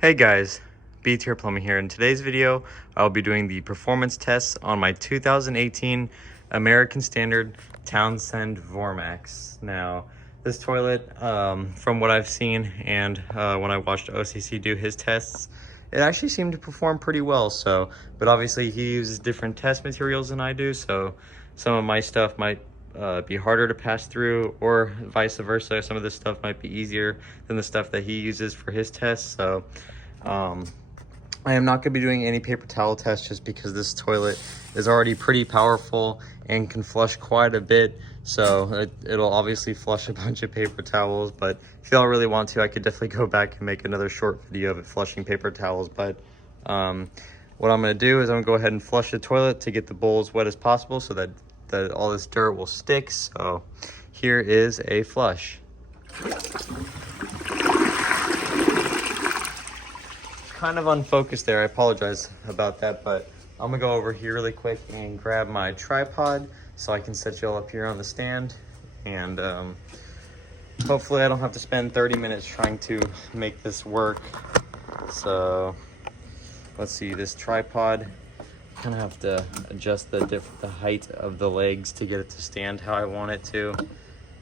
Hey guys, B-Tier Plumbing here. In today's video, I'll be doing the performance tests on my 2018 American Standard Townsend Vormax. Now, this toilet, from what I've seen and when I watched OCC do his tests, it actually seemed to perform pretty well. But obviously he uses different test materials than I do, so some of my stuff might be harder to pass through, or vice versa. Some of this stuff might be easier than the stuff that he uses for his tests. I am not going to be doing any paper towel tests just because this toilet is already pretty powerful and can flush quite a bit. So it'll obviously flush a bunch of paper towels, but if y'all really want to, I could definitely go back and make another short video of it flushing paper towels. But what I'm going to do is I'm going to go ahead and flush the toilet to get the bowl as wet as possible so that all this dirt will stick. So here is a flush. Kind of unfocused there, I apologize about that, but I'm gonna go over here really quick and grab my tripod so I can set y'all up here on the stand, and hopefully I don't have to spend 30 minutes trying to make this work. So let's see, this tripod, kind of have to adjust the height of the legs to get it to stand how I want it to.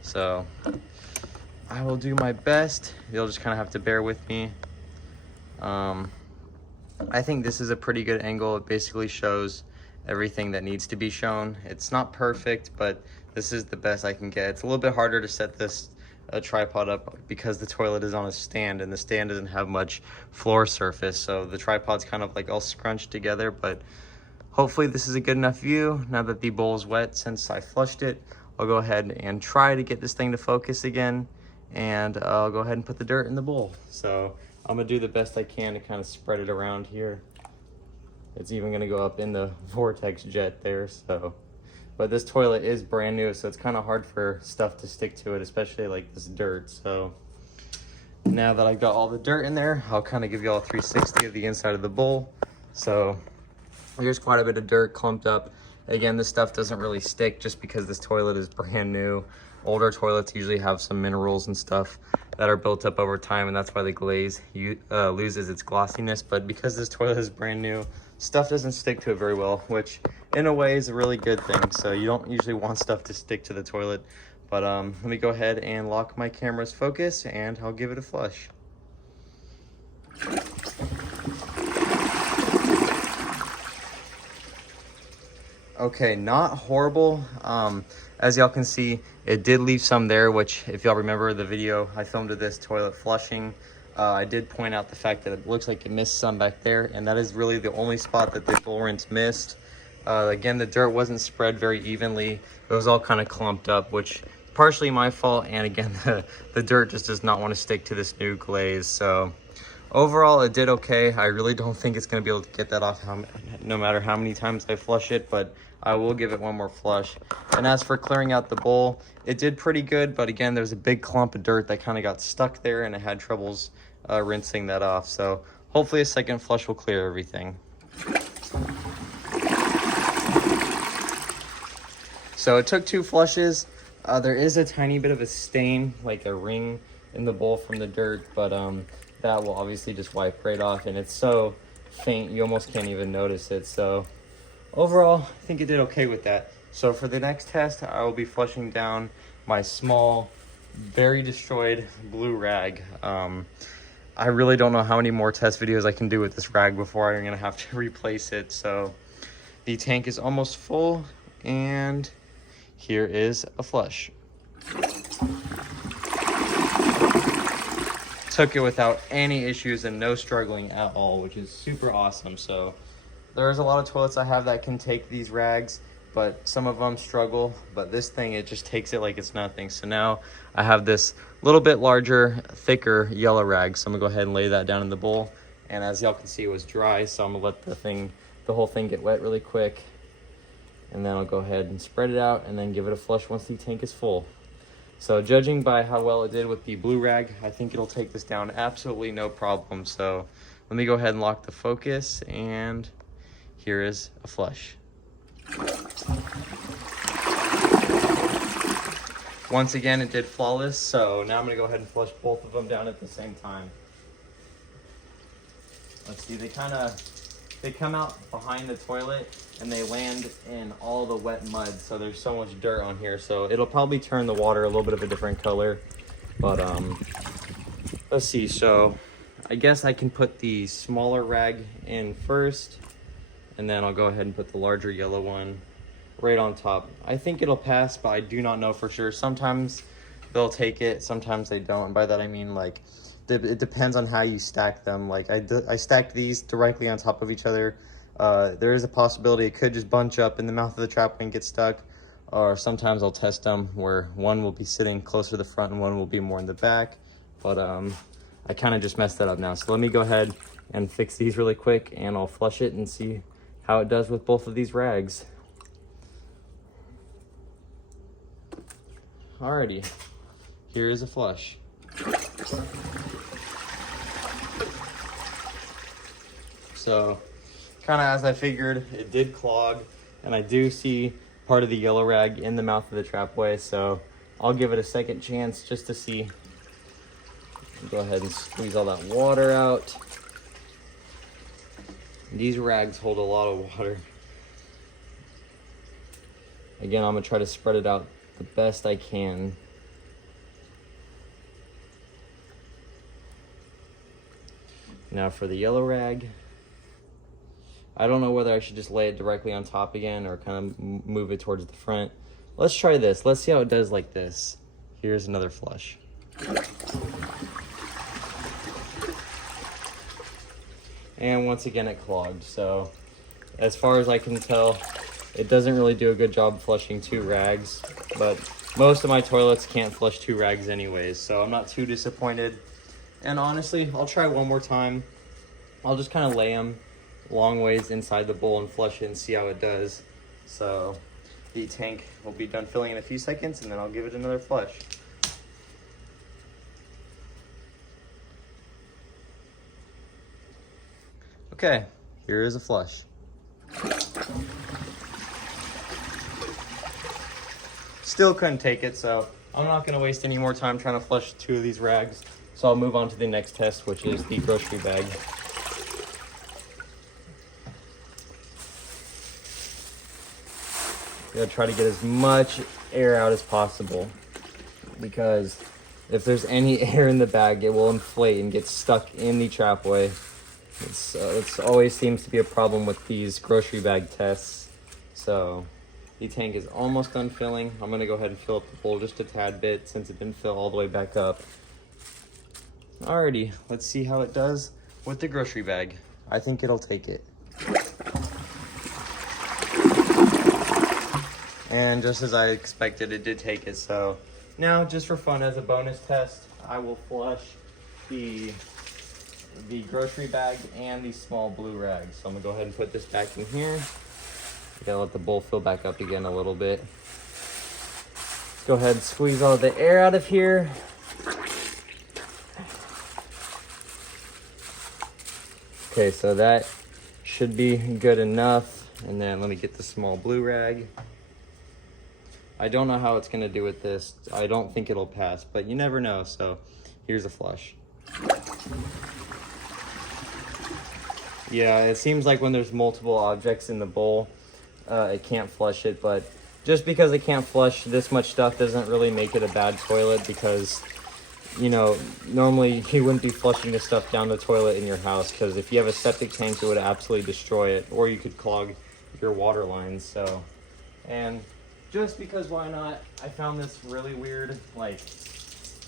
So I will do my best. You'll just kind of have to bear with me. I think this is a pretty good angle. It basically shows everything that needs to be shown. It's not perfect, but this is the best I can get. It's a little bit harder to set this tripod up because the toilet is on a stand and the stand doesn't have much floor surface, so the tripod's kind of like all scrunched together. But hopefully this is a good enough view. Now that the bowl is wet, since I flushed it, I'll go ahead and try to get this thing to focus again, and I'll go ahead and put the dirt in the bowl. So I'm gonna do the best I can to kind of spread it around here. It's even gonna go up in the vortex jet there, so. But this toilet is brand new, so it's kind of hard for stuff to stick to it, especially like this dirt. So now that I've got all the dirt in there, I'll kind of give you all a 360 of the inside of the bowl. So here's quite a bit of dirt clumped up. Again, this stuff doesn't really stick just because this toilet is brand new. Older toilets usually have some minerals and stuff that are built up over time, and that's why the glaze loses its glossiness. But because this toilet is brand new, stuff doesn't stick to it very well, which in a way is a really good thing. So you don't usually want stuff to stick to the toilet. But let me go ahead and lock my camera's focus, and I'll give it a flush. Okay, not horrible. As y'all can see, it did leave some there, which if y'all remember the video I filmed of this toilet flushing, I did point out the fact that it looks like it missed some back there, and that is really the only spot that the bowl rinse missed. Again, the dirt wasn't spread very evenly. It was all kind of clumped up, which is partially my fault, and again, the dirt just does not want to stick to this new glaze. So overall, it did okay. I really don't think it's going to be able to get that off no matter how many times I flush it, but I will give it one more flush. And as for clearing out the bowl, it did pretty good, but again, there's a big clump of dirt that kind of got stuck there, and I had troubles rinsing that off. So hopefully a second flush will clear everything. So it took 2 flushes. There is a tiny bit of a stain, like a ring in the bowl from the dirt, but that will obviously just wipe right off, and it's so faint you almost can't even notice it. So overall, I think it did okay with that. So for the next test, I will be flushing down my small, very destroyed blue rag. I really don't know how many more test videos I can do with this rag before I'm gonna have to replace it. So the tank is almost full, and here is a flush. Took it without any issues and no struggling at all, which is super awesome. So there's a lot of toilets I have that can take these rags, but some of them struggle. But this thing, it just takes it like it's nothing. So now I have this little bit larger, thicker yellow rag. So I'm gonna go ahead and lay that down in the bowl. And as y'all can see, it was dry, so I'm gonna let the whole thing get wet really quick. And then I'll go ahead and spread it out and then give it a flush once the tank is full. So judging by how well it did with the blue rag, I think it'll take this down absolutely no problem. So let me go ahead and lock the focus, and here is a flush. Once again, it did flawless, so now I'm gonna go ahead and flush both of them down at the same time. let's see, they come out behind the toilet and they land in all the wet mud, so there's so much dirt on here, so it'll probably turn the water a little bit of a different color. But let's see, so I guess I can put the smaller rag in first, and then I'll go ahead and put the larger yellow one right on top. I think it'll pass, but I do not know for sure. Sometimes they'll take it, sometimes they don't, and by that I mean, like, it depends on how you stack them. Like I stacked these directly on top of each other. There is a possibility it could just bunch up in the mouth of the trap and get stuck, or sometimes I'll test them where one will be sitting closer to the front and one will be more in the back. But I kind of just messed that up now, so let me go ahead and fix these really quick, and I'll flush it and see how it does with both of these rags. Alrighty, here is a flush. So, kind of as I figured, it did clog, and I do see part of the yellow rag in the mouth of the trapway, so I'll give it a second chance just to see. Go ahead and squeeze all that water out. These rags hold a lot of water. Again, I'm gonna try to spread it out the best I can. Now for the yellow rag, I don't know whether I should just lay it directly on top again or kind of move it towards the front. Let's try this. Let's see how it does like this. Here's another flush. And once again it clogged. So as far as I can tell, it doesn't really do a good job flushing two rags, but most of my toilets can't flush two rags anyways, so I'm not too disappointed. And honestly, I'll try one more time. I'll just kind of lay them long ways inside the bowl and flush it and see how it does. So the tank will be done filling in a few seconds, and then I'll give it another flush. Okay, here is a flush. Still couldn't take it, so I'm not gonna waste any more time trying to flush two of these rags. So I'll move on to the next test, which is the grocery bag. Gotta try to get as much air out as possible, because if there's any air in the bag, it will inflate and get stuck in the trapway. It's always seems to be a problem with these grocery bag tests. So the tank is almost done filling. I'm gonna go ahead and fill up the bowl just a tad bit since it didn't fill all the way back up. Alrighty, let's see how it does with the grocery bag. I think it'll take it. And just as I expected, it did take it. So now, just for fun, as a bonus test, I will flush the grocery bag and the small blue rag. So I'm gonna go ahead and put this back in here. Gotta let the bowl fill back up again a little bit. Go ahead and squeeze all the air out of here. Okay, so that should be good enough. And then let me get the small blue rag. I don't know how it's gonna do with this. I don't think it'll pass, but you never know. So here's a flush. Yeah, it seems like when there's multiple objects in the bowl, it can't flush it, but just because it can't flush this much stuff doesn't really make it a bad toilet, because, you know, normally you wouldn't be flushing this stuff down the toilet in your house, because if you have a septic tank, it would absolutely destroy it, or you could clog your water lines. So, and just because why not, I found this really weird. Like,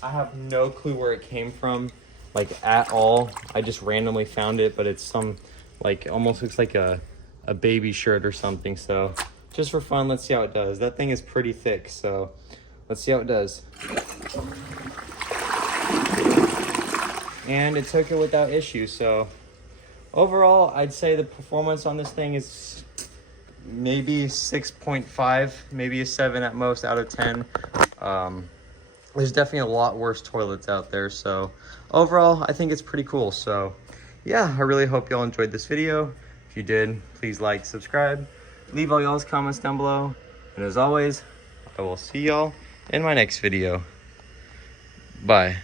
I have no clue where it came from, like, at all. I just randomly found it, but it's some, like, almost looks like a baby shirt or something. So just for fun, let's see how it does. That thing is pretty thick, so let's see how it does. And it took it without issue. So overall, I'd say the performance on this thing is maybe 6.5, maybe a 7 at most out of 10. There's definitely a lot worse toilets out there, so overall I think it's pretty cool. So yeah, I really hope y'all enjoyed this video. If you did, please like, subscribe, leave all y'all's comments down below, and as always, I will see y'all in my next video. Bye.